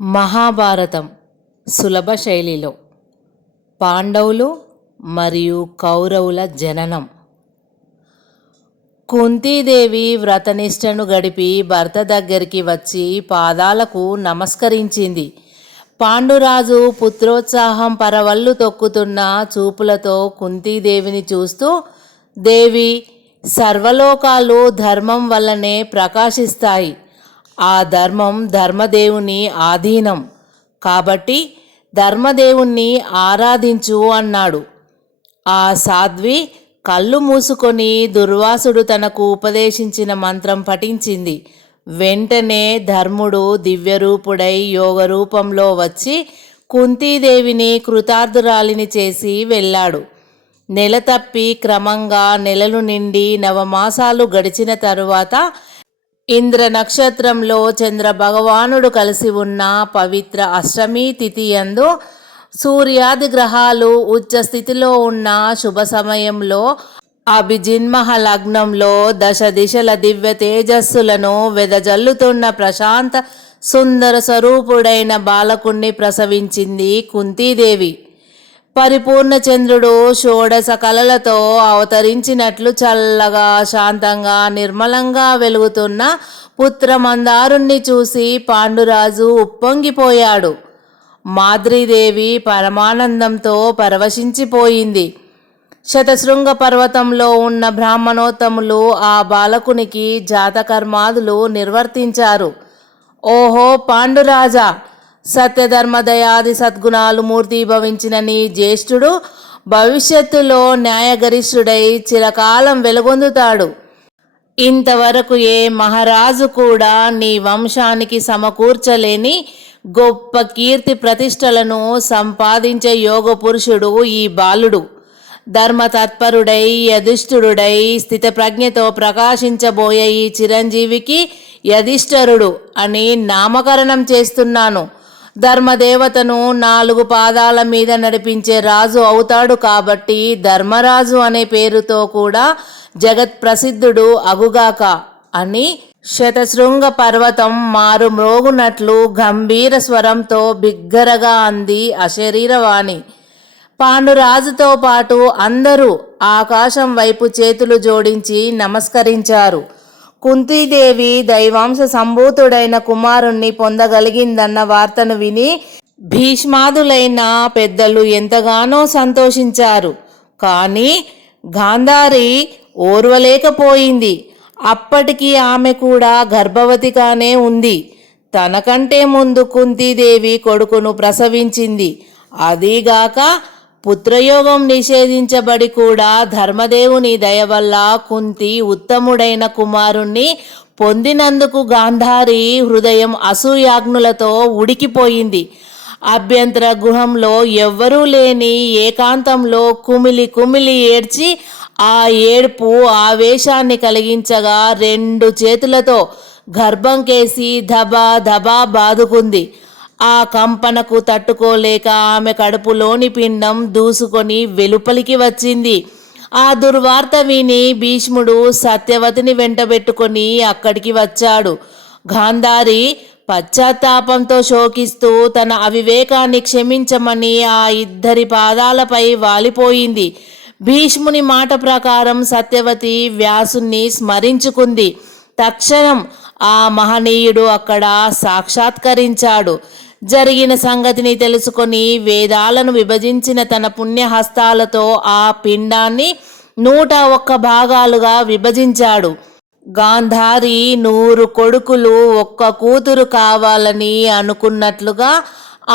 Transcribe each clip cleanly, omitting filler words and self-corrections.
మహాభారతం సులభ శైలిలో పాండవులు మరియు కౌరవుల జననం. కుంతీదేవి వ్రతనిష్టను గడిపి భర్త దగ్గరికి వచ్చి పాదాలకు నమస్కరించింది. పాండురాజు పుత్రోత్సాహం పరవళ్ళు తొక్కుతున్న చూపులతో కుంతీదేవిని చూస్తూ, దేవి, సర్వలోకాలు ధర్మం వల్లనే ప్రకాశిస్తాయి. ఆ ధర్మం ధర్మదేవుని ఆధీనం కాబట్టి ధర్మదేవుణ్ణి ఆరాధించు అన్నాడు. ఆ సాధ్వి కళ్ళు మూసుకొని దుర్వాసుడు తనకు ఉపదేశించిన మంత్రం పఠించింది. వెంటనే ధర్ముడు దివ్యరూపుడై యోగరూపంలో వచ్చి కుంతీదేవిని కృతార్థురాలిని చేసి వెళ్ళాడు. నెల తప్పి క్రమంగా నెలలు నిండి నవమాసాలు గడిచిన తరువాత ఇంద్ర నక్షత్రంలో చంద్ర భగవానుడు కలిసి ఉన్న పవిత్ర అష్టమి తిథి యందు సూర్యాది గ్రహాలు ఉచ్చ స్థితిలో ఉన్న శుభ సమయంలో అభిజిన్మహ లగ్నంలో దశ దిశల దివ్య తేజస్సులను వెదజల్లుతున్న ప్రశాంత సుందర స్వరూపుడైన బాలకుణ్ణి ప్రసవించింది కుంతీదేవి. పరిపూర్ణ చంద్రుడు షోడశ కళలతో అవతరించినట్లు చల్లగా, శాంతంగా, నిర్మలంగా వెలుగుతున్న పుత్రమందారుణ్ణి చూసి పాండురాజు ఉప్పొంగిపోయాడు. మాద్రీదేవి పరమానందంతో పరవశించిపోయింది. శతశృంగ పర్వతంలో ఉన్న బ్రాహ్మణోత్తములు ఆ బాలకునికి జాతకర్మాదులు నిర్వర్తించారు. ఓహో పాండురాజా, సత్యధర్మదయాది సద్గుణాలు మూర్తిభవించిన నీ జ్యేష్ఠుడు భవిష్యత్తులో న్యాయగరిష్ఠుడై చిరకాలం వెలుగొందుతాడు. ఇంతవరకు ఏ మహారాజు కూడా నీ వంశానికి సమకూర్చలేని గొప్ప కీర్తి ప్రతిష్టలను సంపాదించే యోగ పురుషుడు ఈ బాలుడు. ధర్మతత్పరుడై యధిష్ఠుడై స్థితప్రజ్ఞతో ప్రకాశించబోయే ఈ చిరంజీవికి యధిష్ఠరుడు అని నామకరణం చేస్తున్నాను. ధర్మదేవతను 4 పాదాల మీద నడిపించే రాజు అవుతాడు కాబట్టి ధర్మరాజు అనే పేరుతో కూడా జగత్ ప్రసిద్ధుడు అగుగాక అని శతశృంగ పర్వతం మారు మ్రోగునట్లు గంభీర స్వరంతో బిగ్గరగా అంది అశరీరవాణి. పాండురాజుతో పాటు అందరూ ఆకాశం వైపు చేతులు జోడించి నమస్కరించారు. కుంతీదేవి దైవాంశ సంభూతుడైన కుమారుణ్ణి పొందగలిగిందన్న వార్తను విని భీష్మాదులైన పెద్దలు ఎంతగానో సంతోషించారు. కానీ గాంధారి ఓర్వలేకపోయింది. అప్పటికి ఆమె కూడా గర్భవతిగానే ఉంది. తనకంటే ముందు కుంతీదేవి కొడుకును ప్రసవించింది. అదీగాక పుత్రయోగం నిషేధించబడి కూడా ధర్మదేవుని దయవల్ల కుంతి ఉత్తముడైన కుమారుణ్ణి పొందినందుకు గాంధారి హృదయం అసూయాగ్నులతో ఉడికిపోయింది. అభ్యంతర గృహంలో ఎవ్వరూ లేని ఏకాంతంలో కుమిలి కుమిలి ఏడ్చి ఆ ఏడ్పు ఆవేశాన్ని కలిగించగా 2 చేతులతో గర్భం కేసి ధబా ధబా బాదుకుంది. ఆ కంపనకు తట్టుకోలేక ఆమె కడుపులోని పిండం దూసుకొని వెలుపలికి వచ్చింది. ఆ దుర్వార్త విని భీష్ముడు సత్యవతిని వెంటబెట్టుకొని అక్కడికి వచ్చాడు. గాంధారి పశ్చాత్తాపంతో శోకిస్తూ తన అవివేకాన్ని క్షమించమని ఆ ఇద్దరి పాదాలపై వాలిపోయింది. భీష్ముని మాట ప్రకారం సత్యవతి వ్యాసుని స్మరించుకుంది. తక్షణం ఆ మహనీయుడు అక్కడ సాక్షాత్కరించాడు. జరిగిన సంగతిని తెలుసుకొని వేదాలను విభజించిన తన పుణ్యహస్తాలతో ఆ పిండాన్ని 101 భాగాలుగా విభజించాడు. గాంధారి 100 కొడుకులు 1 కూతురు కావాలని అనుకున్నట్లుగా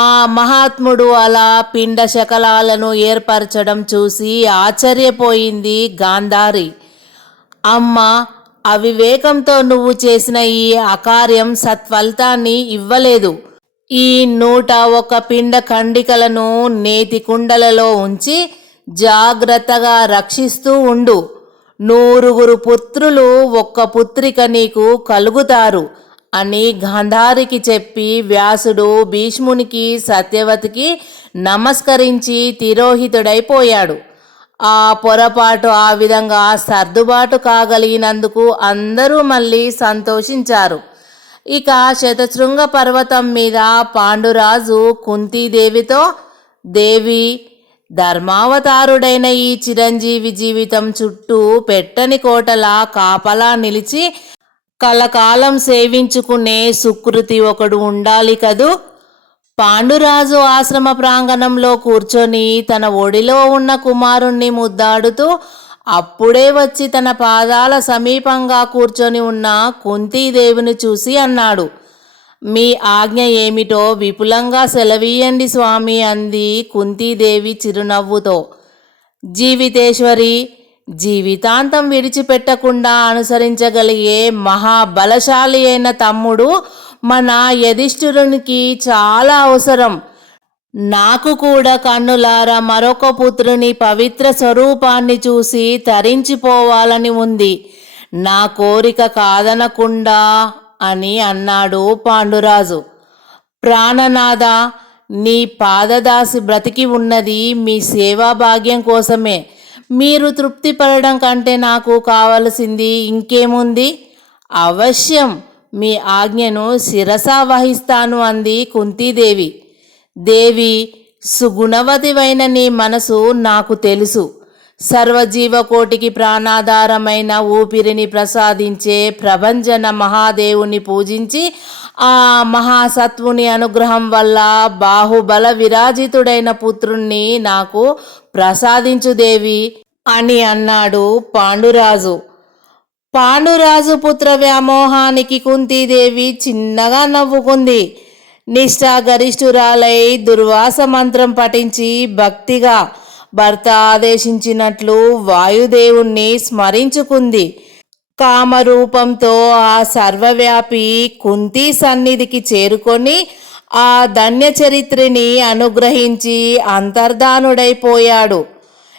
ఆ మహాత్ముడు అలా పిండ శకలాలను ఏర్పరచడం చూసి ఆశ్చర్యపోయింది గాంధారి. అమ్మ, అవివేకంతో నువ్వు చేసిన ఈ అకార్యం సత్ఫలితాన్ని ఇవ్వలేదు. ఈ 101 పిండ ఖండికలను నేతి కుండలలో ఉంచి జాగ్రత్తగా రక్షిస్తూ ఉండు. 100 పుత్రులు 1 పుత్రిక నీకు కలుగుతారు అని గాంధారికి చెప్పి వ్యాసుడు భీష్మునికి సత్యవతికి నమస్కరించి తిరోహితుడైపోయాడు. ఆ పొరపాటు ఆ విధంగా సర్దుబాటు కాగలిగినందుకు అందరూ మళ్ళీ సంతోషించారు. ఇక శతశృంగ పర్వతం మీద పాండురాజు కుంతీదేవితో, దేవి, ధర్మావతారుడైన ఈ చిరంజీవి జీవితం చుట్టూ పెట్టని కోటలా కాపలా నిలిచి కలకాలం సేవించుకునే సుకృతి ఒకడు ఉండాలి కదూ. పాండురాజు ఆశ్రమ ప్రాంగణంలో కూర్చొని తన ఒడిలో ఉన్న కుమారుణ్ణి ముద్దాడుతూ అప్పుడే వచ్చి తన పాదాల సమీపంగా కూర్చొని ఉన్న కుంతీదేవిని చూసి అన్నాడు, మీ ఆజ్ఞ ఏమిటో విపులంగా సెలవీయండి స్వామి అంది కుంతీదేవి చిరునవ్వుతో. జీవితేశ్వరి, జీవితాంతం విడిచిపెట్టకుండా అనుసరించగలిగే మహాబలశాలి అయిన తమ్ముడు మన యధిష్ఠిరునికి చాలా అవసరం. నాకు కూడా కన్నులారా మరొక పుత్రుని పవిత్ర స్వరూపాన్ని చూసి తరించిపోవాలని ఉంది. నా కోరిక కాదనకుండా అని అన్నాడు పాండురాజు. ప్రాణనాథ, నీ పాదదాసి బ్రతికి ఉన్నది మీ సేవా భాగ్యం కోసమే. మీరు తృప్తి పడడం కంటే నాకు కావలసింది ఇంకేముంది? అవశ్యం మీ ఆజ్ఞను శిరసా వహిస్తాను అంది కుంతీదేవి. దేవి, సుగుణవతివైన నీ మనసు నాకు తెలుసు. సర్వజీవకోటికి ప్రాణాధారమైన ఊపిరిని ప్రసాదించే ప్రభంజన మహాదేవుని పూజించి ఆ మహాసత్వుని అనుగ్రహం వల్ల బాహుబల విరాజితుడైన పుత్రుణ్ణి నాకు ప్రసాదించు దేవి అని అన్నాడు పాండురాజు. పాండురాజు పుత్ర వ్యామోహానికి కుంతీదేవి చిన్నగా నవ్వుకుంది. నిష్ఠాగరిష్ఠురాలై దుర్వాస మంత్రం పఠించి భక్తిగా భర్త ఆదేశించినట్లు వాయుదేవుణ్ణి స్మరించుకుంది. కామరూపంతో ఆ సర్వవ్యాపి కుంతీ సన్నిధికి చేరుకొని ఆ ధన్య చరిత్రిని అనుగ్రహించి అంతర్ధానుడైపోయాడు.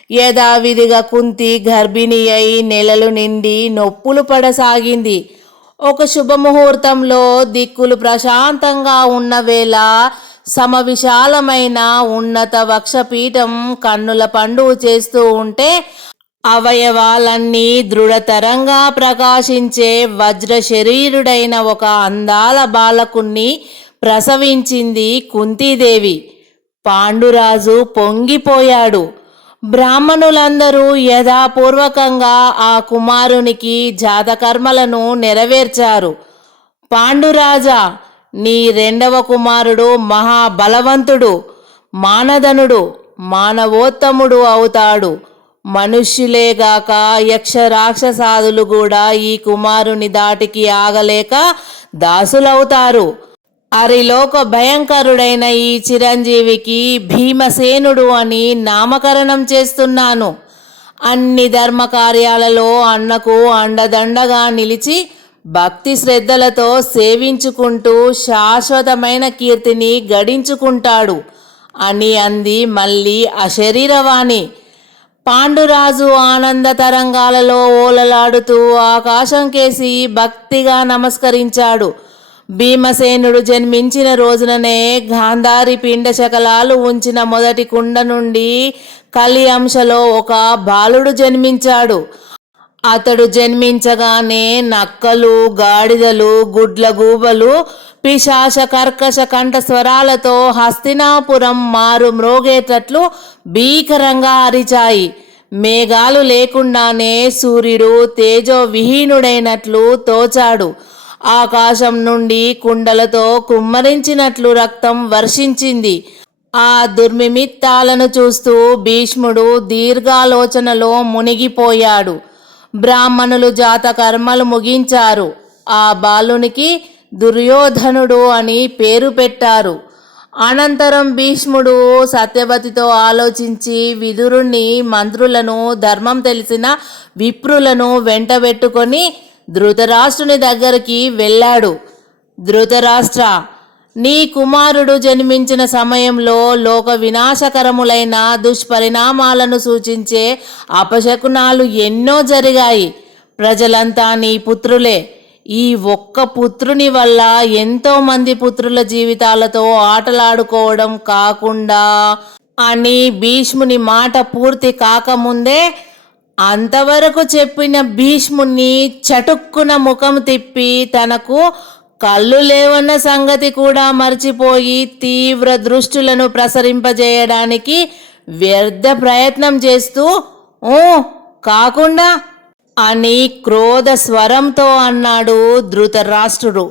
యథావిధిగా కుంతి గర్భిణి అయి నెలలు నిండి నొప్పులు పడసాగింది. ఒక శుభముహూర్తంలో దిక్కులు ప్రశాంతంగా ఉన్న వేళ సమవిశాలమైన ఉన్నత వక్షపీఠం కన్నుల పండుగ చేస్తూ ఉంటే అవయవాలన్నీ దృఢతరంగా ప్రకాశించే వజ్ర శరీరుడైన ఒక అందాల బాలకుణ్ణి ప్రసవించింది కుంతీదేవి. పాండురాజు పొంగిపోయాడు. బ్రాహ్మణులందరూ యథాపూర్వకంగా ఆ కుమారునికి జాతకర్మలను నెరవేర్చారు. పాండురాజా, నీ రెండవ కుమారుడు మహాబలవంతుడు, మానధనుడు, మానవోత్తముడు అవుతాడు. మనుష్యులేగాక యక్ష రాక్షసాదులు కూడా ఈ కుమారుని దాటికి ఆగలేక దాసులవుతారు. అరిలోక భయంకరుడైన ఈ చిరంజీవికి భీమసేనుడు అని నామకరణం చేస్తున్నాను. అన్ని ధర్మకార్యాలలో అన్నకు అండదండగా నిలిచి భక్తి శ్రద్ధలతో సేవించుకుంటూ శాశ్వతమైన కీర్తిని గడించుకుంటాడు అని అంది మళ్ళీ అశరీరవాణి. పాండురాజు ఆనంద తరంగాలలో ఓలలాడుతూ ఆకాశం కేసి భక్తిగా నమస్కరించాడు. భీమసేనుడు జన్మించిన రోజుననే గాంధారి పిండ శకలాలు ఉంచిన మొదటి కుండ నుండి కలి అంశలో ఒక బాలుడు జన్మించాడు. అతడు జన్మించగానే నక్కలు, గాడిదలు, గుడ్లగూబలు పిశాచ కర్కశ కంఠస్వరాలతో హస్తినాపురం మారు మ్రోగేటట్లు భీకరంగా అరిచాయి. మేఘాలు లేకుండానే సూర్యుడు తేజో విహీనుడైనట్లు తోచాడు. ఆకాశం నుండి కుండలతో కుమ్మరించినట్లు రక్తం వర్షించింది. ఆ దుర్మిమిత్తాలను చూస్తూ భీష్ముడు దీర్ఘాలోచనలో మునిగిపోయాడు. బ్రాహ్మణులు జాతకర్మలు ముగించారు. ఆ బాలునికి దుర్యోధనుడు అని పేరు పెట్టారు. అనంతరం భీష్ముడు సత్యవతితో ఆలోచించి విదురుణ్ణి, మంత్రులను, ధర్మం తెలిసిన విప్రులను వెంటబెట్టుకొని ధృతరాష్ట్రుని దగ్గరికి వెళ్ళాడు. ధృతరాష్ట్ర, నీ కుమారుడు జన్మించిన సమయంలో లోక వినాశకరములైన దుష్పరిణామాలను సూచించే అపశకునాలు ఎన్నో జరిగాయి. ప్రజలంతా నీ పుత్రులే. ఈ ఒక్క పుత్రుని వల్ల ఎంతోమంది పుత్రుల జీవితాలతో ఆటలాడుకోవడం కాకుండా అని భీష్ముని మాట పూర్తి కాకముందే అంతవరకు చెప్పిన భీష్ముని చటుక్కున ముఖం తిప్పి తనకు కళ్ళు లేవన్న సంగతి కూడా మర్చిపోయి తీవ్ర దృష్టులను ప్రసరింపజేయడానికి వ్యర్థ ప్రయత్నం చేస్తూ ఓ కాకుండా అని క్రోధ స్వరంతో అన్నాడు ధృతరాష్ట్రుడు.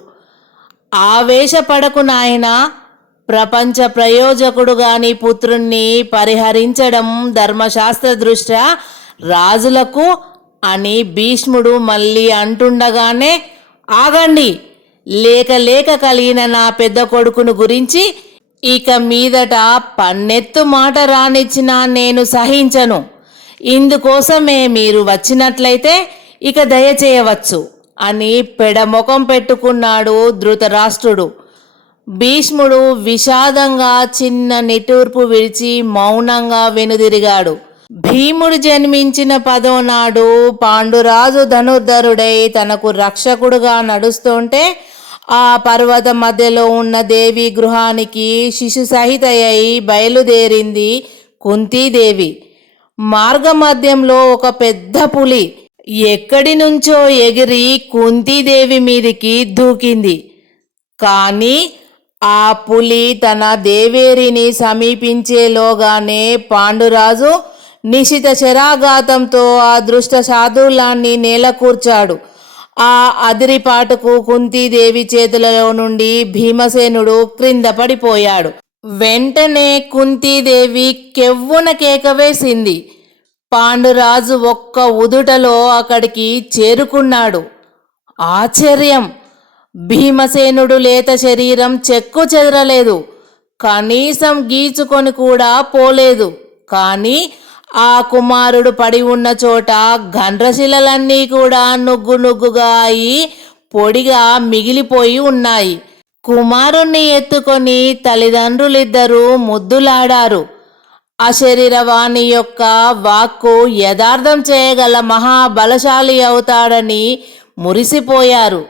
ఆవేశపడకు నాయనా, ప్రపంచ ప్రయోజకుడు గాని పుత్రుణ్ణి పరిహరించడం ధర్మశాస్త్ర దృష్ట్యా రాజులకు అని భీష్ముడు మళ్ళీ అంటుండగానే ఆగండి, లేక లేక కలిగిన నా పెద్ద కొడుకును గురించి ఇక మీదట పన్నెత్తు మాట రానిచ్చినా నేను సహించను. ఇందుకోసమే మీరు వచ్చినట్లయితే ఇక దయచేయవచ్చు అని పెడముఖం పెట్టుకున్నాడు ధృతరాష్ట్రుడు. భీష్ముడు విషాదంగా చిన్న నిట్టూర్పు విడిచి మౌనంగా వెనుదిరిగాడు. భీముడు జన్మించిన 10వ నాడు పాండురాజు ధనుర్ధరుడై తనకు రక్షకుడుగా నడుస్తుంటే ఆ పర్వత మధ్యలో ఉన్న దేవి గృహానికి శిశు సహితయై బయలుదేరింది కుంతీదేవి. మార్గమధ్యంలో ఒక పెద్ద పులి ఎక్కడి నుంచో ఎగిరి కుంతీదేవి మీదికి దూకింది. కానీ ఆ పులి తన దేవేరిని సమీపించేలోగానే పాండురాజు నిశిత శరాఘాతంతో ఆ దృష్ట శార్దూలాన్ని నేలకూర్చాడు. ఆ అదిరిపాటుకు కుంతీదేవి చేతులలో నుండి భీమసేనుడు క్రింద పడిపోయాడు. వెంటనే కుంతీదేవి కెవ్వున కేక వేసింది. పాండురాజు ఒక్క ఉదుటలో అక్కడికి చేరుకున్నాడు. ఆశ్చర్యం! భీమసేనుడు లేత శరీరం చెక్కు చెదరలేదు, కనీసం గీచుకొని కూడా పోలేదు. కానీ ఆ కుమారుడు పడి ఉన్న చోట గండ్రశిలలన్నీ కూడా నుగ్గు నుగ్గుగా అయి పొడిగా మిగిలిపోయి ఉన్నాయి. కుమారుణ్ణి ఎత్తుకొని తల్లిదండ్రులిద్దరూ ముద్దులాడారు. అశరీరవాణి యొక్క వాక్కు యథార్థం చేయగల మహాబలశాలి అవుతాడని మురిసిపోయారు.